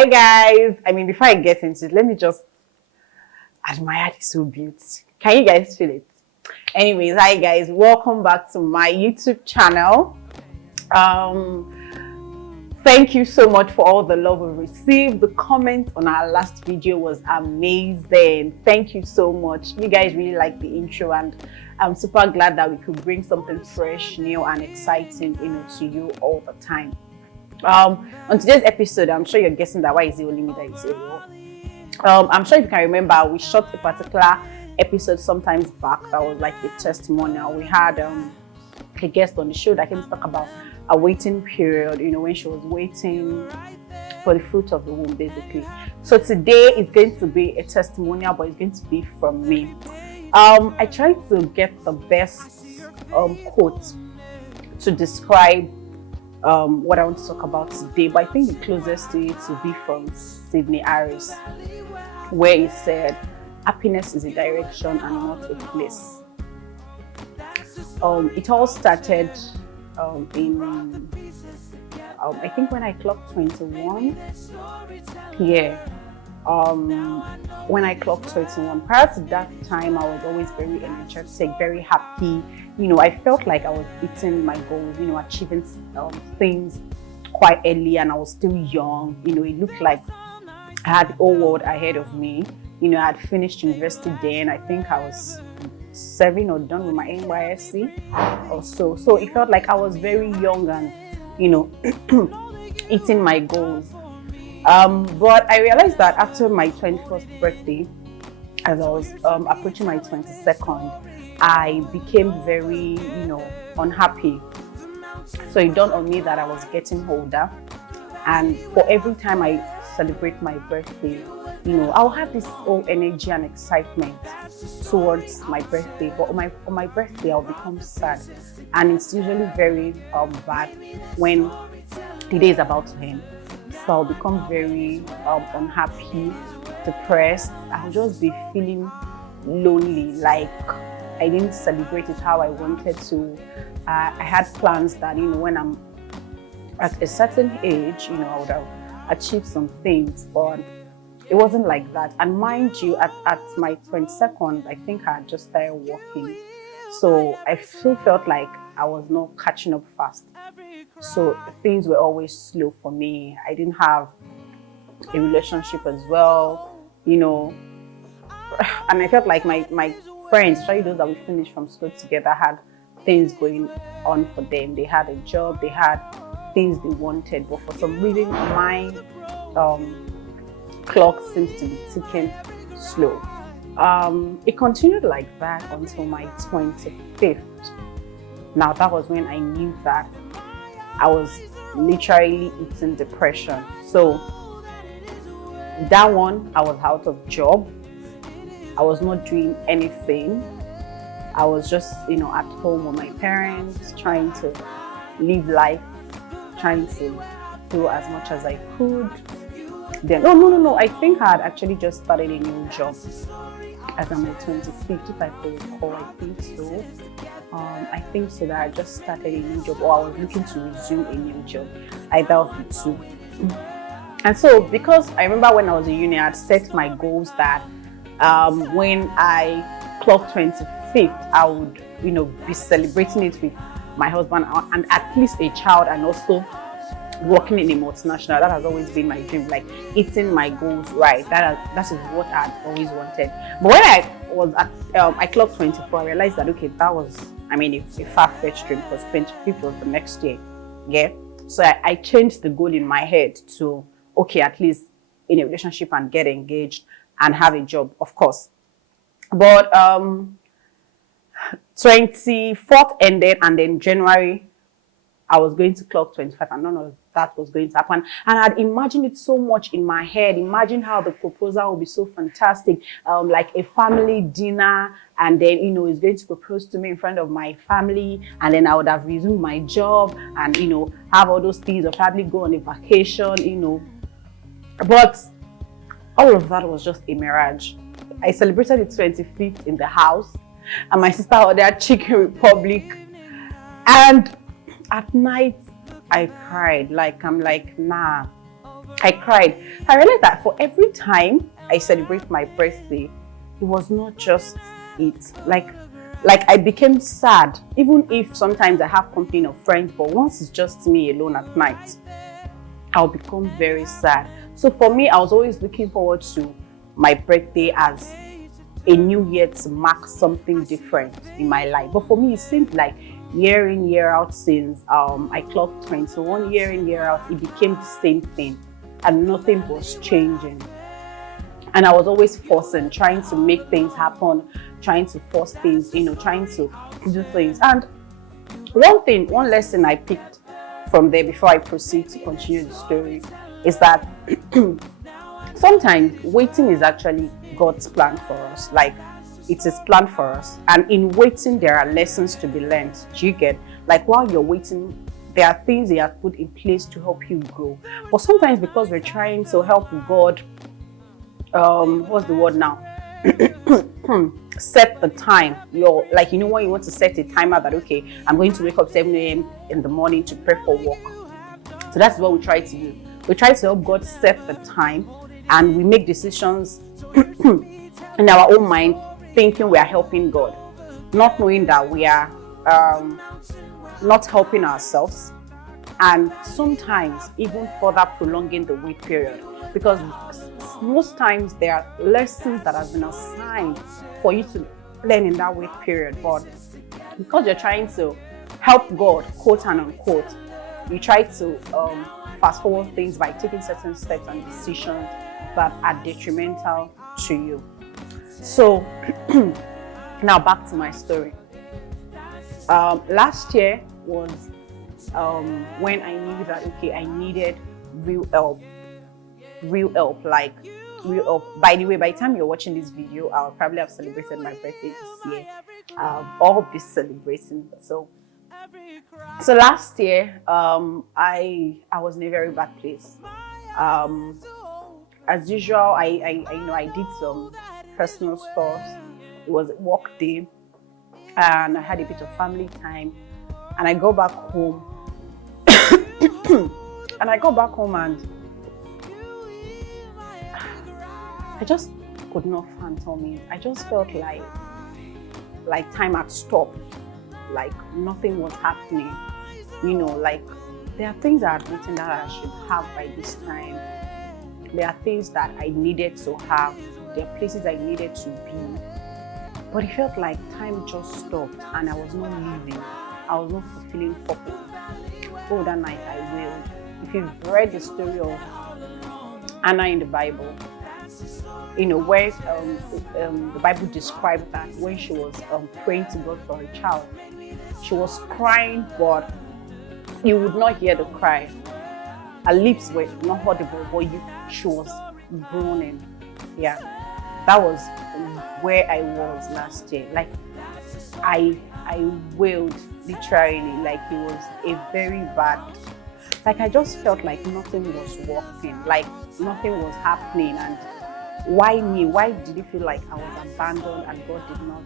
Hi guys. Before I get into it, let me just admire this so beautiful. Can you guys feel it? Anyways, hi guys. Welcome back to my YouTube channel. Thank you so much for all the love we received. The comment on our last video was amazing. Thank you so much. You guys really like the intro, and I'm super glad that we could bring something fresh, new, and exciting, to you all the time. On today's episode, I'm sure you're guessing that why is it only me that is able. I'm sure if you can remember, we shot a particular episode sometimes back that was like a testimonial. We had a guest on the show that came to talk about a waiting period, when she was waiting for the fruit of the womb, basically. So today is going to be a testimonial, but it's going to be from me. I tried to get the best quote to describe what I want to talk about today, but I think the closest to it will be from Sydney Harris, where he said, "Happiness is a direction and not a place." It all started in I think when I clocked 21. When I clocked 21. Prior to that time, I was always very energetic, very happy. I felt like I was hitting my goals, achieving things quite early, and I was still young. It looked like I had the whole world ahead of me. I had finished university then. I think I was 7 or done with my NYSC or so. So it felt like I was very young and, hitting my goals. But I realized that after my 21st birthday, as I was approaching my 22nd, I became very, unhappy. So it dawned on me that I was getting older, and for every time I celebrate my birthday, I'll have this whole energy and excitement towards my birthday. But on my birthday, I'll become sad, and it's usually very bad when the day is about to end. So I'll become very unhappy, depressed. I'll just be feeling lonely, like I didn't celebrate it how I wanted to. I had plans that, when I'm at a certain age, I would have achieved some things, but it wasn't like that. And mind you, at my 22nd, I think I had just started working. So I still felt like I was not catching up fast. So things were always slow for me. I didn't have a relationship as well, and I felt like my friends, especially those that we finished from school together, had things going on for them. They had a job, they had things they wanted, but for some reason my clock seems to be ticking slow. It continued like that until my 25th. Now that was when I knew that I was literally hitting depression. So that one, I was out of job. I was not doing anything. I was just, at home with my parents, trying to live life, trying to do as much as I could. Then, no. I think I had actually just started a new job as I'm at 25th, if I could recall. I think so. I think so that I just started a new job, or I was looking to resume a new job. Either of the two. And so, because I remember when I was in uni, I had set my goals that when I clocked 25th, I would, be celebrating it with my husband and at least a child, and also working in a multinational. That has always been my dream, like hitting my goals right. That is what I had always wanted. But when I was at, I clocked 24, I realized that, okay, that was, a far-fetched dream, because 25th was the next year. Yeah. So I changed the goal in my head to, okay, at least in a relationship and get engaged and have a job, of course. But 24th ended, and then January, I was going to clock 25, and none of that was going to happen. And I'd imagined it so much in my head. Imagine how the proposal would be so fantastic, like a family dinner, and then, he's going to propose to me in front of my family, and then I would have resumed my job and, have all those things, or probably go on a vacation, But all of that was just a mirage. I celebrated the 25th in the house, and my sister ordered Chicken Republic, and at night I cried. I'm like, nah, I cried. I realized that for every time I celebrate my birthday, it was not just it. Like I became sad, even if sometimes I have company of friends, but once it's just me alone at night, I'll become very sad. So for me, I was always looking forward to my birthday as a new year to mark something different in my life. But for me, it seemed like year in, year out since I clocked 21, year in, year out, it became the same thing and nothing was changing. And I was always forcing, trying to make things happen, trying to force things, trying to do things. And one lesson I picked from there before I proceed to continue the story is that sometimes waiting is actually God's plan for us. Like, it is planned for us. And in waiting, there are lessons to be learned. Do you get? Like, while you're waiting, there are things He has put in place to help you grow. But sometimes because we're trying to help God, what's the word now? Set the time. You're like, when you want to set a timer that, okay, I'm going to wake up 7 a.m. in the morning to pray for work. So that's what we try to do. We try to help God set the time, and we make decisions in our own mind, thinking we are helping God, not knowing that we are not helping ourselves, and sometimes even further prolonging the wait period, because most times there are lessons that have been assigned for you to learn in that wait period, but because you're trying to help God, quote and unquote, you try to fast forward things by taking certain steps and decisions that are detrimental to you. So now back to my story. Last year was when I knew that, okay, I needed real help. By the way, by the time you're watching this video, I'll probably have celebrated my birthday this year. I'll be celebrating. So last year, I was in a very bad place. As usual, I did some personal stuff. It was a work day, and I had a bit of family time. And I go back home, and I just could not fathom it. I just felt like time had stopped, like nothing was happening. Like there are things I had written that I should have by this time. There are things that I needed to have. There are places I needed to be. But it felt like time just stopped and I was not living. I was not fulfilling purpose. Oh, that night I wailed. If you've read the story of Anna in the Bible, where the Bible describes that when she was praying to God for a child, she was crying, but you would not hear the cry. Her lips were not audible, but she was groaning. Yeah, that was where I was last year. Like I wailed literally, like it was a very bad. Like I just felt like nothing was working, like nothing was happening, and why me? Why did it feel like I was abandoned and God did not,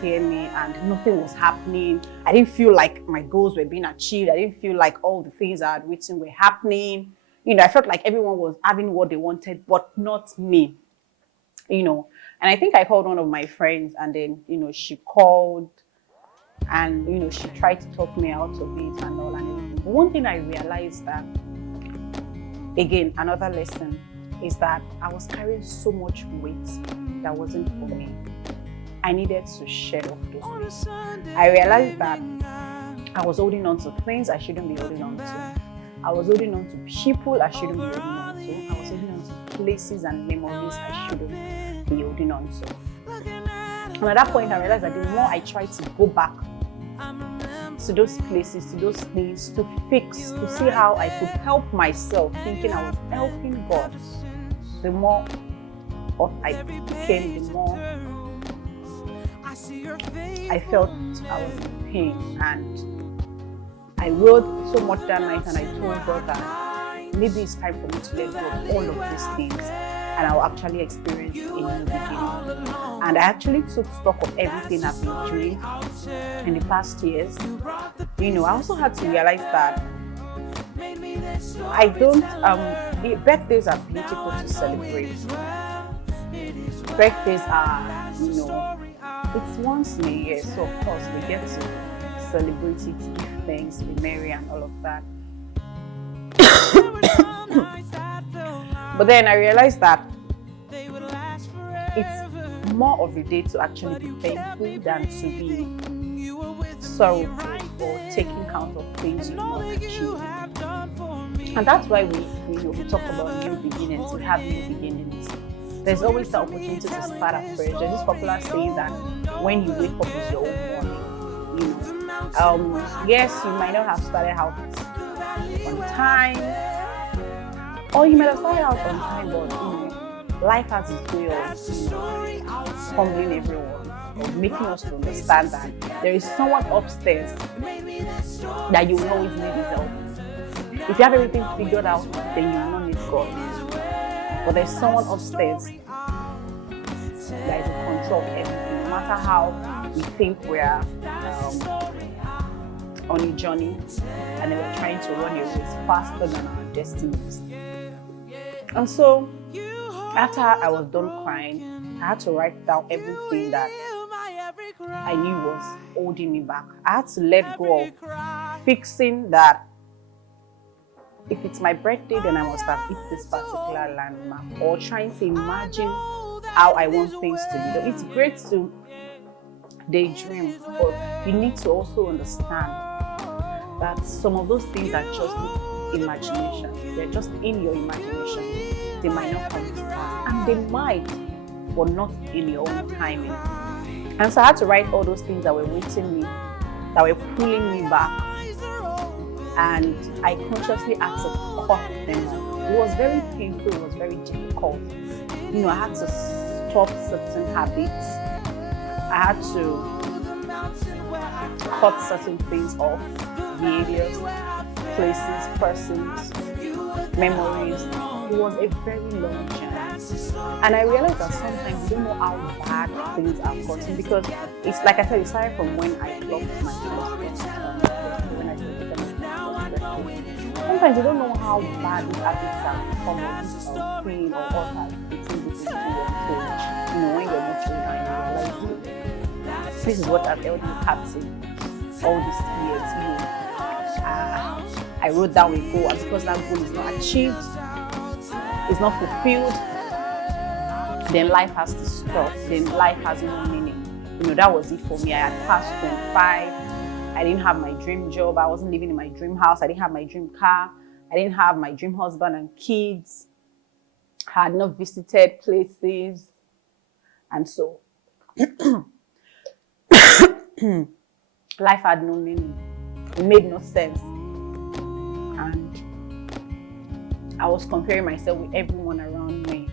hear me, and nothing was happening? I didn't feel like my goals were being achieved. I didn't feel like all the things I had written were happening. I felt like everyone was having what they wanted, but not me. And I think I called one of my friends, and then, she called, and, she tried to talk me out of it and all and everything. But one thing I realized that, again, another lesson, is that I was carrying so much weight that wasn't for me. I needed to shed off those weights. I realized that I was holding on to things I shouldn't be holding on to. I was holding on to people I shouldn't be holding on to. I was holding on to places and memories I shouldn't be holding on to. And at that point, I realized that the more I tried to go back to those places, to those things, to fix, to see how I could help myself, thinking I was helping God, the more I became, the more I felt I was in pain. And I wrote so much that night, and I told God that maybe it's time for me to let go of all of these things, and I'll actually experience a new beginning. And I actually took stock of everything I've been doing in the past years. I also had to realize that I don't, the birthdays are beautiful to celebrate. Birthdays are, it's once in a year, so of course we get to celebrate it, give thanks, be merry and all of that. But then I realized that it's more of a day to actually be thankful than to be sorrowful or taking count of things you not achieve. And that's why we talk about new beginnings, we have new beginnings. There's always the opportunity to start afresh. There's this popular saying that when you wake up is your own morning. Yes, you might not have started out on time, or you might have started out on time, but life has its way of humbling everyone, of making us to understand that there is someone upstairs that you will always need his help. If you have everything figured out, then you will not need God. But there's someone upstairs that is in control of everything. No matter how we think we're on a journey and then we're trying to run a race faster than our destinies. And so, after I was done crying, I had to write down everything that I knew was holding me back. I had to let go of fixing that if it's my birthday, then I must have hit this particular landmark, or trying to imagine how I want things to be done. It's great to daydream, but you need to also understand that some of those things are just imagination. They're just in your imagination. They might not come to pass, and they might, but not in your own timing. And so I had to write all those things that were waiting me, that were pulling me back, and I consciously had to cut them off. It was very painful, it was very difficult. I had to stop certain habits. I had to cut certain things off, behaviors, places, persons, memories. It was a very long journey. And I realized that sometimes you don't know how bad things have gotten, because it's like I said, it started from when I clocked my first when I celebrated my first birthday. Sometimes you don't know how bad these habits have become, or this pain or all that between your age. When you're not older and you realize this is what I've held me captive all these years. I wrote down a goal, and because that goal is not achieved, it's not fulfilled, then life has to stop. Then life has no meaning. That was it for me. I had passed 25. I didn't have my dream job. I wasn't living in my dream house. I didn't have my dream car. I didn't have my dream husband and kids. I had not visited places. And so, life had no meaning. It made no sense. And I was comparing myself with everyone around me.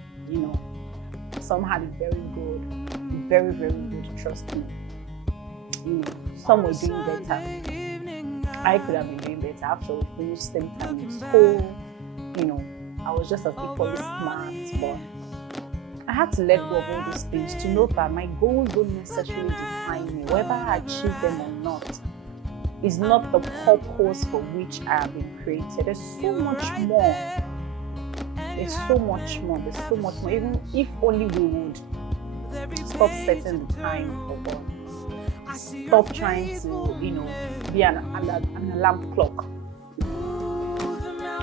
Some had it very good, very, very good, trust me. Some were doing better. I could have been doing better after we finished same time in school. I was just as equally smart, but I had to let go of all these things to know that my goals don't necessarily define me. Whether I achieve them or not is not the purpose for which I have been created. There's so much more. There's so much more. Even if only we would stop setting the time for God. Stop trying to, be an alarm clock.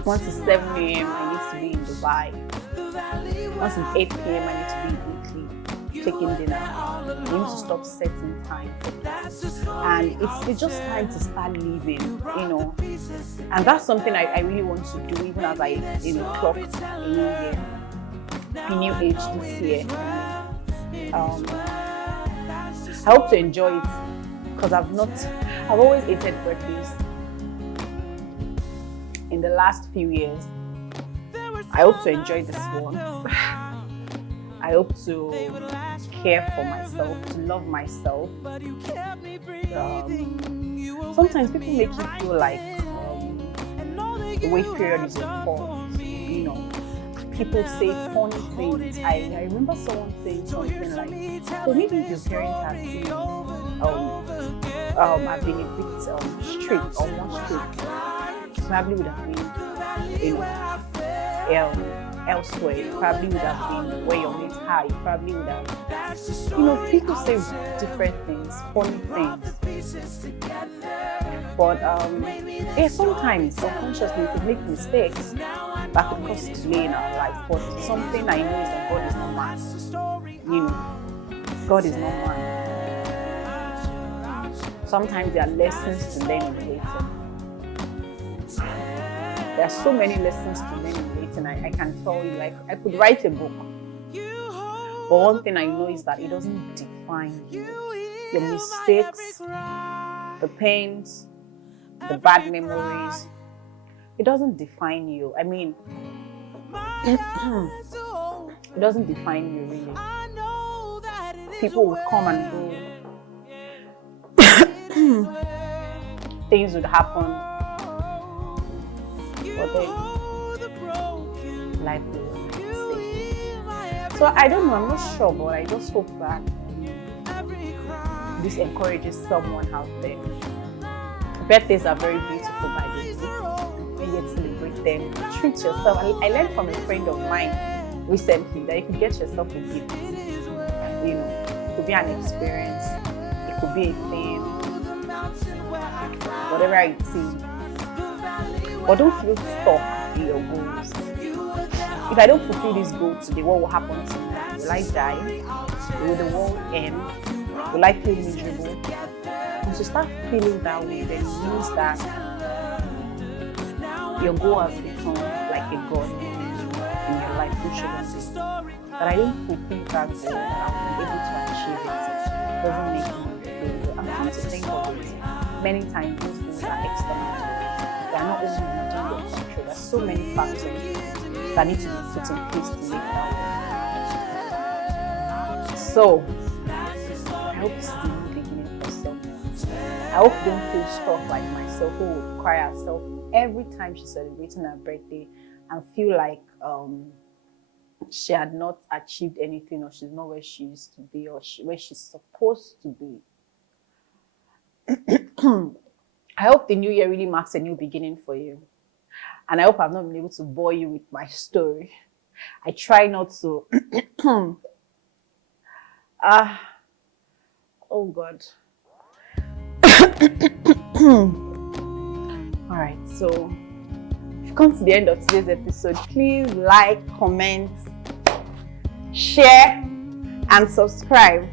Once it's 7 a.m., I need to be in Dubai. Once it's 8 p.m., I need to be in Italy, taking dinner. We need to stop setting time for that. And it's just time to start living, And that's something I really want to do, even as I, clock a new year, a new age this year. I hope to enjoy it, because I've always hated birthdays. In the last few years, I hope to enjoy this one. I hope to care for myself, to love myself. Sometimes people make you feel like the wait period is your fault. People say funny things. I remember someone saying something like, so maybe your parents have been a bit strict or more strict. Probably would have been you know, elsewhere. You probably would have been where your mates are. You probably would have, people say different things, funny things. But sometimes unconsciously we could make mistakes that could cause delay in our life. But something I know is that God is not man. God is not man. Sometimes there are lessons to learn in waiting. There are so many lessons to learn in waiting. I can tell you, like, I could write a book. But one thing I know is that it doesn't define you. Your mistakes, the pains, the bad memories, it doesn't define you. I mean, it doesn't define you really. People will come and go. Things would happen. But then life will stay. So I don't know, I'm not sure, but I just hope that this encourages someone out there. Birthdays are very beautiful, by the way. When you celebrate them, treat yourself. I learned from a friend of mine recently that you could get yourself a gift. It could be an experience, it could be a thing, whatever it is. But don't feel stuck in your goals. If I don't fulfill this goal today, what will happen to me? Will I die? Will the world end? Will I feel miserable? Once you start feeling that way, then it means that your goal has become like a god in your life, which shouldn't be. That I didn't fulfill that goal, that I'm able to achieve it, doesn't make me feel. I'm trying to think of it. Many times those things are external to me. They are not only within your control. There's so many factors that need to be put in place to make that work. So, I hope this is the new beginning for someone. I hope you don't feel stuck like myself, who would cry herself every time she's celebrating her birthday and feel like she had not achieved anything, or she's not where she used to be, or where she's supposed to be. I hope the new year really marks a new beginning for you. And I hope I've not been able to bore you with my story. I try not to. Oh God. Alright, so if you come to the end of today's episode, please like, comment, share, and subscribe.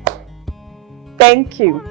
Thank you.